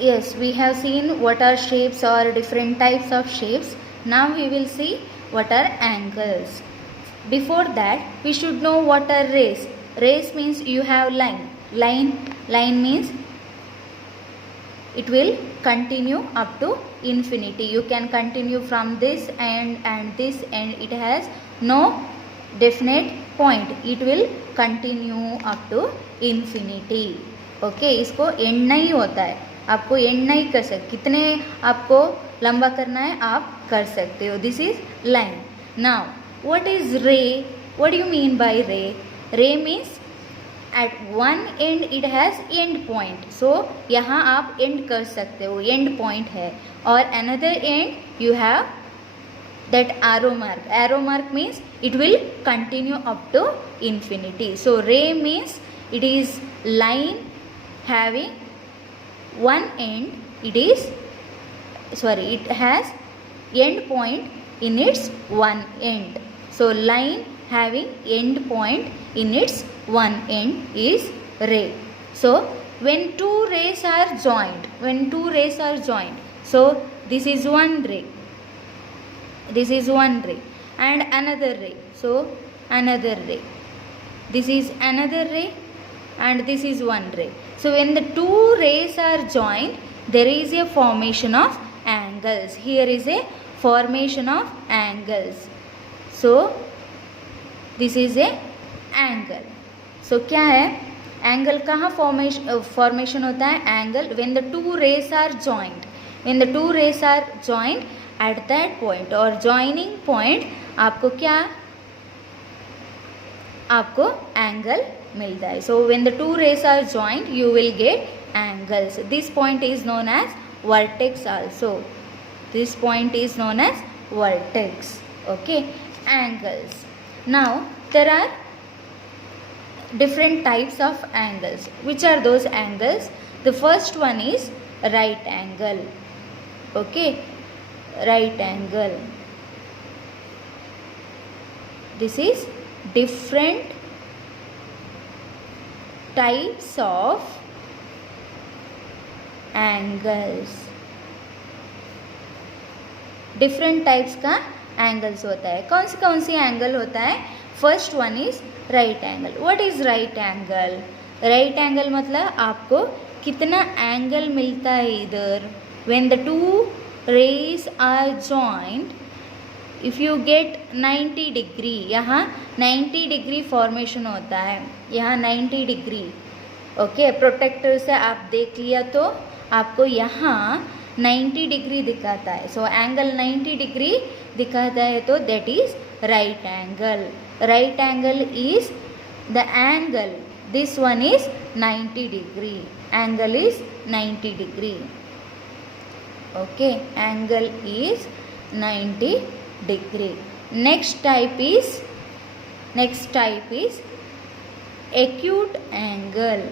Yes, we have seen what are shapes or different types of shapes. Now we will see what are angles. Before that, we should know what are rays. Rays means you have line. Line means it will continue up to infinity. You can continue from this end and this end. It has no definite point. It will continue up to infinity. Okay इसको एंड नहीं होता है, आपको एंड नहीं कर सकते, कितने आपको लंबा करना है आप कर सकते हो. This is line. Now what is ray? What do you mean by ray? Ray means at one end it has end point. So यहाँ आप एंड कर सकते हो, एंड पॉइंट है. और another and you have that arrow mark. Arrow mark means it will continue up to infinity. So ray means it is line having one end. It has end point in its one end. So line having end point in its one end is ray. So when two rays are joined, so this is one ray, this is one ray and another ray. So another ray, this is another ray and this is one ray. So when the two rays are joined, there is a formation of angles. Here is a formation of angles. So this is a angle. So क्या है एंगल? कहाँ फॉर्मेशन होता है angle? when the two rays are joined. when the two rays are joined at that point और joining point आपको क्या, आपको एंगल मिलता है. So when the two rays are joined you will get angles. This point is known as vertex also. This point is known as vertex. Okay, angles. Now there are different types of angles. Which are those angles? The first one is right angle. Okay, right angle. This is different types of angles. Different types का एंगल्स होता है. कौन C angle होता है? First one is right angle. What is right angle? Right angle मतलब आपको कितना एंगल मिलता है इधर. When the two rays are joined, if you get 90 डिग्री, यहाँ 90 डिग्री फॉर्मेशन होता है, यहाँ 90 डिग्री. ओके, प्रोटेक्टर से आप देख लिया तो आपको यहाँ 90 डिग्री दिखाता है. सो एंगल 90 डिग्री दिखाता है तो that is right angle. Right angle is the angle, this one is 90 degree. Angle is 90 degree. Okay, angle is 90 degree. Next type is acute angle.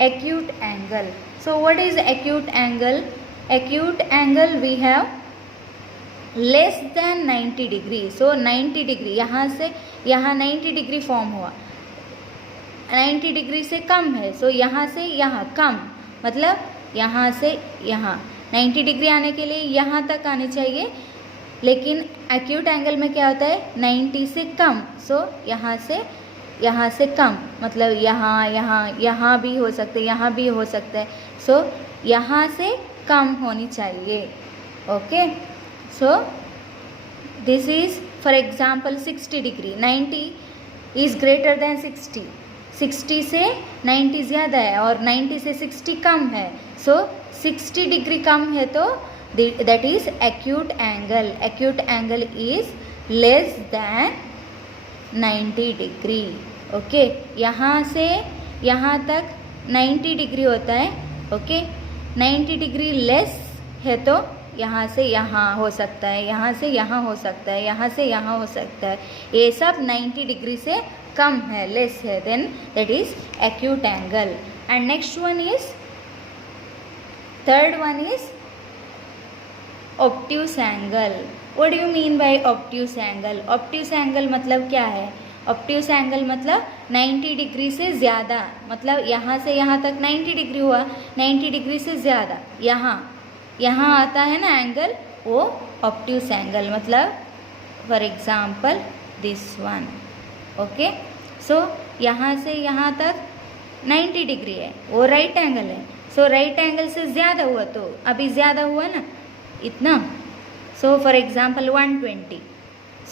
Acute angle. So what is acute angle? Acute angle we have less than 90 degree. So 90 degree, यहाँ से यहाँ 90 degree form हुआ, 90 डिग्री से कम है. सो यहाँ से यहाँ कम, मतलब यहाँ से यहाँ 90 डिग्री आने के लिए यहाँ तक आने चाहिए. लेकिन एक्यूट एंगल में क्या होता है? 90 से कम. सो यहाँ से कम, मतलब यहाँ भी हो सकते, यहाँ भी हो सकता है. सो यहाँ से कम होनी चाहिए. Okay, so this is for example 60 डिग्री. 90 इज ग्रेटर देन 60. 60 से 90 ज़्यादा है और 90 से 60 कम है. सो 60 डिग्री कम है तो that is acute angle. Acute angle is less than 90 degree. Okay, यहाँ से यहाँ तक 90 डिग्री होता है. ओके, 90 डिग्री लेस है तो यहाँ से यहाँ हो सकता है, यहाँ से यहाँ हो सकता है, यहाँ से यहाँ हो सकता है. ये सब 90 डिग्री से कम है, लेस है, then that is acute angle. And next one is, third one is obtuse angle. What do you mean by obtuse angle? Obtuse angle मतलब क्या है? ऑब्ट्यूस एंगल मतलब 90 डिग्री से ज़्यादा, मतलब यहाँ से यहाँ तक 90 डिग्री हुआ, 90 डिग्री से ज़्यादा यहाँ आता है ना एंगल, वो ऑब्ट्यूस एंगल, मतलब for example this one. Okay, so यहाँ से यहाँ तक 90 डिग्री है, वो राइट एंगल है। सो राइट एंगल से ज़्यादा हुआ तो अभी ज़्यादा हुआ ना इतना, सो फॉर एग्जाम्पल 120।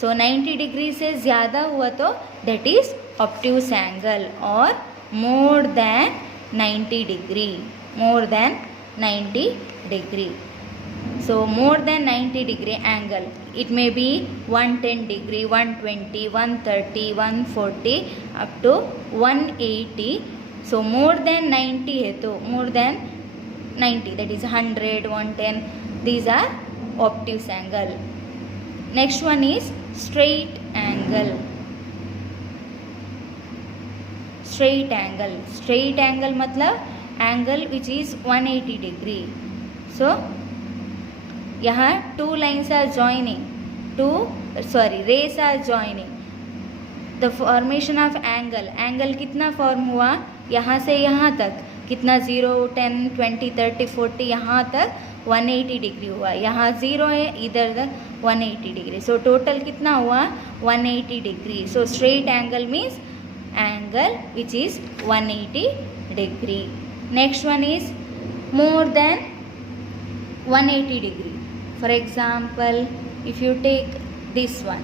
सो 90 डिग्री से ज़्यादा हुआ तो दैट इज़ ऑब्ट्यूस एंगल, और more than 90 degree, more than 90 degree. So more than 90 degree angle, it may be 110 degree, 120, 130, 140 up to 180. So more than 90 है तो more than 90, that is 100, 110, these are obtuse angle. Next one is straight angle. Straight angle, straight angle मतलब angle which is 180 degree. So यहाँ two lines are joining, rays are joining. The formation of angle, angle कितना फॉर्म हुआ, यहाँ से यहाँ तक कितना, 0, 10, 20, 30, 40, यहाँ तक 180 डिग्री हुआ, यहाँ 0 है, इधर तक 180 डिग्री। सो टोटल कितना हुआ, 180 degree. So straight angle means angle which is 180 degree. Next one is more than 180 degree. For example, if you take this one,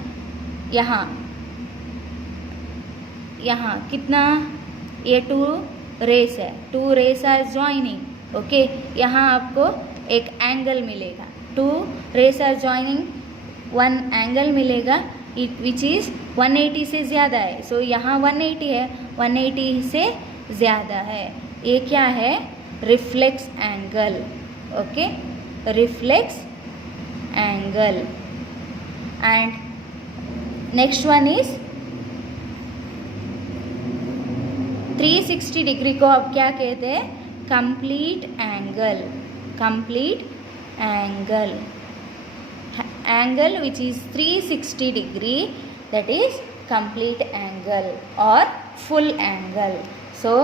यहाँ कितना, ये टू रेस है, two rays are joining. Okay, यहाँ आपको एक angle मिलेगा, two rays are joining, one angle मिलेगा which is 180 से ज़्यादा है। सो यहाँ 180 है, 180 से ज़्यादा है, ये क्या है, reflex angle. Okay, reflex angle। and next one is 360 degree को अब क्या कहते हैं, complete angle. Complete angle, angle which is 360 degree, that is complete angle और full angle. So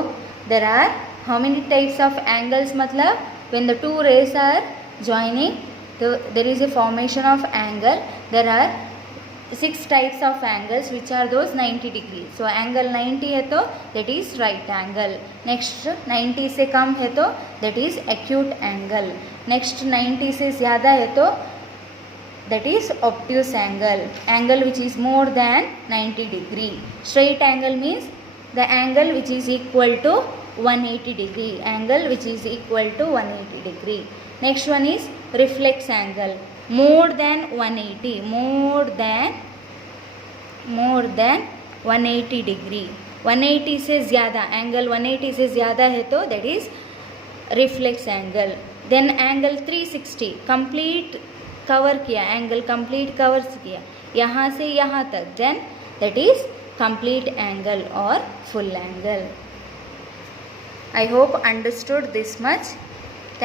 there are how many types of angles, मतलब when the two rays are joining, so there is a formation of angle. There are 6 types of angles, which are those 90 degree. So angle 90 है तो that is right angle. Next 90 से कम है तो that is acute angle. Next 90 से ज़्यादा है तो that is obtuse angle. Angle which is more than 90 degree. Straight angle means the angle which is equal to 180 degree. Angle which is equal to 180 degree. Next one is reflex angle, more than 180, more than 180 degree. 180 से ज़्यादा, angle 180 से ज़्यादा है तो that is reflex angle. Then angle 360, complete cover किया, angle complete cover किया यहाँ से यहाँ तक, then that is complete angle और full angle. I hope understood this much.